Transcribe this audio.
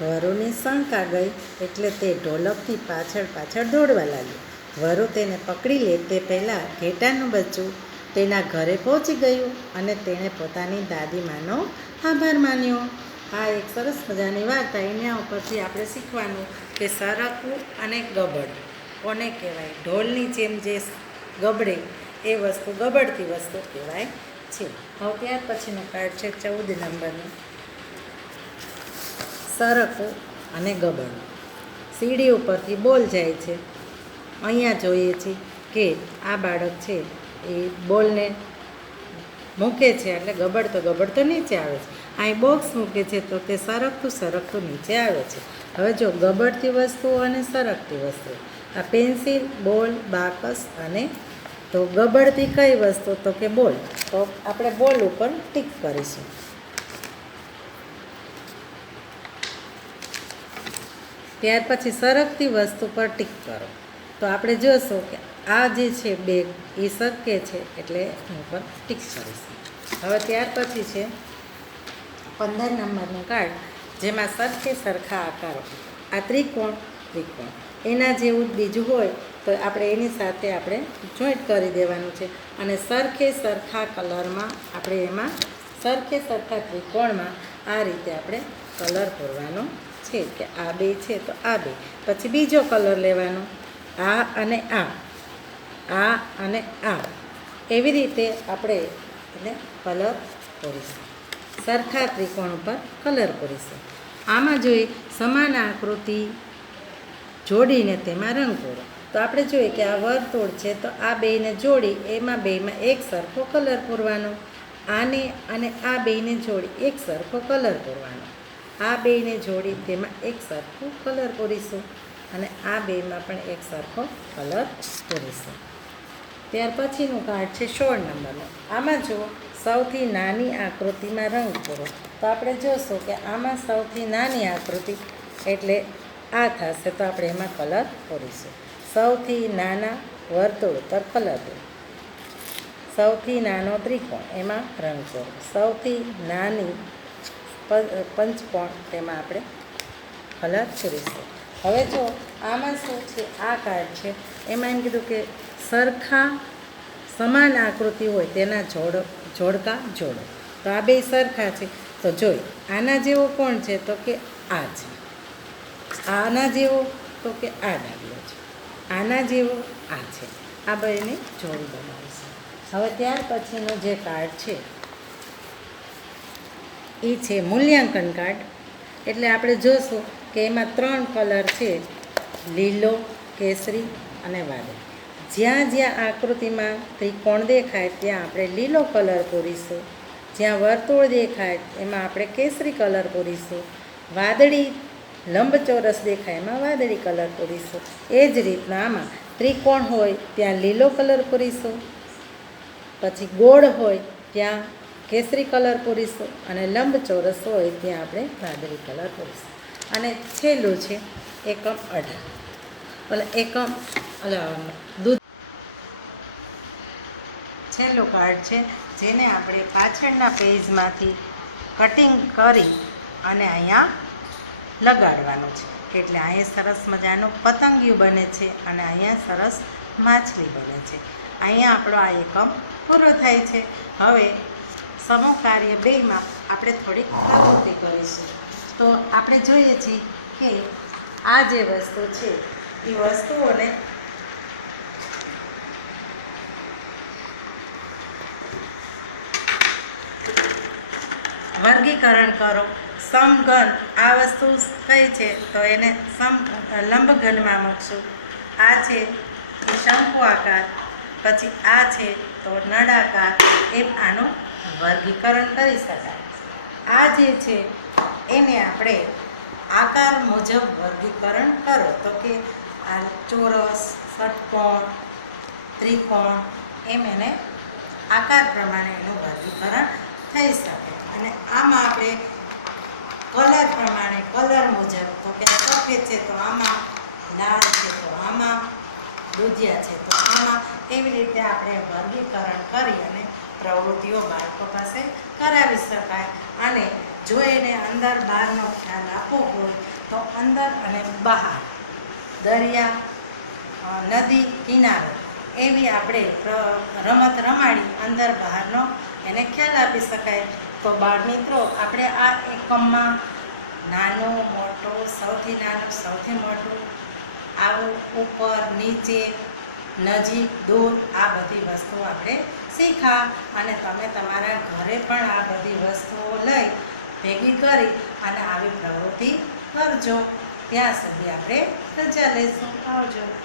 વરુની શંકા ગઈ એટલે તે ઢોલકની પાછળ પાછળ દોડવા લાગ્યો. વરુ તેને પકડી લે તે પહેલાં ઘેટાનું બચ્ચું તેના ઘરે પહોંચી ગયું અને તેણે પોતાની દાદીમાનો આભાર માન્યો. આ એક સરસ મજાની વાર્તા એના ઉપરથી આપણે શીખવાનું કે સરકવું અને ગબડ, કોને કહેવાય? ઢોલની જેમ જે ગબડે, એ વસ્તુ ગબડતી વસ્તુ કહેવાય છે. હવે ત્યાર પછીનું કાર્ડ છે ચૌદ નંબરનું. સરકવું અને ગબડવું. સીડી ઉપરથી બોલ જાય છે. અહીંયા જોઈએ છીએ કે આ બાળક છે એ બોલને મૂકે છે એટલે ગબડતો ગબડતો નીચે આવે છે. અહીં બોક્સ મૂકે છે તો તે સરકતું સરકતું નીચે આવે છે. હવે જો ગબડતી વસ્તુઓ અને સરકતી વસ્તુ આ પેન્સિલ, બોલ, બાકસ અને તો ગબડતી કઈ વસ્તુ તો કે બોલ. તો આપણે બોલ ઉપર ટીક કરીશું. ત્યાર પછી સરકતી વસ્તુ પર ટીક કરો. તો આપણે જોશું કે આ જે છે બેગ, એ સરકે છે એટલે એની ઉપર ટીક કરીશ. હવે ત્યાર પછી છે પંદર નંબરનું કાર્ડ, જેમાં સરખે સરખા આકારો, આ ત્રિકોણ ત્રિકોણ. એના જેવું બીજું હોય તો આપણે એની સાથે આપણે જોઈન્ટ કરી દેવાનું છે. અને સરખે સરખા કલરમાં આપણે એમાં સરખે સરખા ત્રિકોણમાં આ રીતે આપણે કલર પૂરવાનો છે કે આ બે છે તો આ બે. પછી બીજો કલર લેવાનો. આ અને આ. આ અને આ. એવી રીતે આપણે એને કલર પૂરીશું સરખા ત્રિકોણ ઉપર કલર કરીશું. આમાં જોઈએ સમાન આકૃતિ જોડીને તેમાં રંગ પૂરો તો આપણે જોઈએ કે આ વર્તુળ છે તો આ બેને જોડી, એમાં બેમાં એક સરખો કલર પૂરવાનો આને અને આ બેને જોડી, એક સરખો કલર પૂરવાનો આ બેને જોડી તેમાં એક સરખો કલર પૂરીશું અને આ બેમાં પણ એક સરખો કલર પૂરીશું ત્યાર પછીનું કાર્ડ છે સોળ નંબરનું. આમાં જુઓ, સૌથી નાની આકૃતિમાં રંગ પૂરો તો આપણે જોશું કે આમાં સૌથી નાની આકૃતિ એટલે આ થશે, તો આપણે એમાં કલર પૂરીશું સૌથી નાના વર્તુળ પર કલર પૂરો સૌથી નાનો ત્રિકોણ, એમાં રંગ પૂરો સૌથી નાની પંચકોણ તેમાં આપણે કલર છોડીશું હવે જો આમાં શું છે, આ કાર્ડ છે, એમાં એમ કીધું કે સરખા સમાન આકૃતિ હોય તેના જોડ, જોડકા જોડો. તો આ બે સરખા છે. તો જોઈ, આના જેવો કોણ છે, તો કે આ છે. આના જેવો તો કે આ ડાબલો છે. આના જેવો આ છે. આ બંને જોડી બનાવીશું. હવે ત્યાર પછીનો જે કાર્ડ છે એ છે મૂલ્યાંકન કાર્ડ એટલે આપણે જોશું કે એમાં ત્રણ કલર છે. લીલો, કેસરી અને વાદળી. જ્યાં જ્યાં આકૃતિમાં ત્રિકોણ દેખાય, ત્યાં આપણે લીલો કલર પૂરીશું. જ્યાં વર્તુળ દેખાય, એમાં આપણે કેસરી કલર પૂરીશું. વાદળી લંબચોરસ દેખાય, એમાં વાદળી કલર પૂરીશું. એ જ રીતના આમાં ત્રિકોણ હોય, ત્યાં લીલો કલર પૂરીશું. પછી ગોળ હોય, ત્યાં કેસરી કલર પૂરીશું અને લંબચોરસ હોય ત્યાં આપણે વાદળી કલર પૂરીશું. અને છેલ્લું છે, એકમ અઢાર. એટલે એકમ દૂધ છેલ્લું કાર્ડ છે, જેને આપણે પાછળના પેજમાંથી કટિંગ કરી અને અહીંયા લગાડવાનું છે. એટલે અહીંયા સરસ મજાનું પતંગિયું બને છે અને અહીંયા સરસ માછલી બને છે. અહીંયા આપણો આ એકમ પૂરો થાય છે. હવે સમૂહ કાર્ય બેમાં આપણે થોડીક પ્રવૃત્તિ કરીશું. તો આપણે જોઈએ છીએ કે આ જે વસ્તુ છે, એ વસ્તુઓને વર્ગીકરણ કરો. સમઘન આ વસ્તુ કઈ છે? તો એને સમ લંબઘનમાં મૂકશું. આ છે શંકુ આકાર પછી આ છે તો નળાકાર. એમ આનું વર્ગીકરણ કરી શકાય. આ જે છે, એને આપણે આકાર મુજબ વર્ગીકરણ કરો. તો કે આ ચોરસ, ષટકોણ, ત્રિકોણ, એમ એને આકાર પ્રમાણે એનું વર્ગીકરણ થઈ શકે. અને આમાં આપણે કલર પ્રમાણે, કલર મુજબ, તો કે સફેદ છે, તો આમાં લાલ છે, તો આમાં દુધિયા છે, તો આમાં એવી રીતે આપણે વર્ગીકરણ કરી અને પ્રવૃત્તિઓ બાળકો પાસે કરાવી શકાય. અને જો એને અંદર બહારનો ખ્યાલ આપવો હોય, તો અંદર અને બહાર, દરિયા નદી, કિનારો, એવી આપણે રમત રમાડી અંદર બહારનો એને ખ્યાલ આપી શકાય. તો બાળ મિત્રો, આપણે આ એકમમાં નાનો, મોટો, સૌથી નાનું, સૌથી મોટું, આવું, ઉપર, નીચે, નજીક, દૂર, આ બધી વસ્તુઓ આપણે શીખા અને તમે તમારા ઘરે પણ આ બધી વસ્તુઓ લઈ ભેગી કરી અને આવી પ્રવૃત્તિ કરજો. ત્યાં સુધી આપણે રજા લઈશું. આવજો.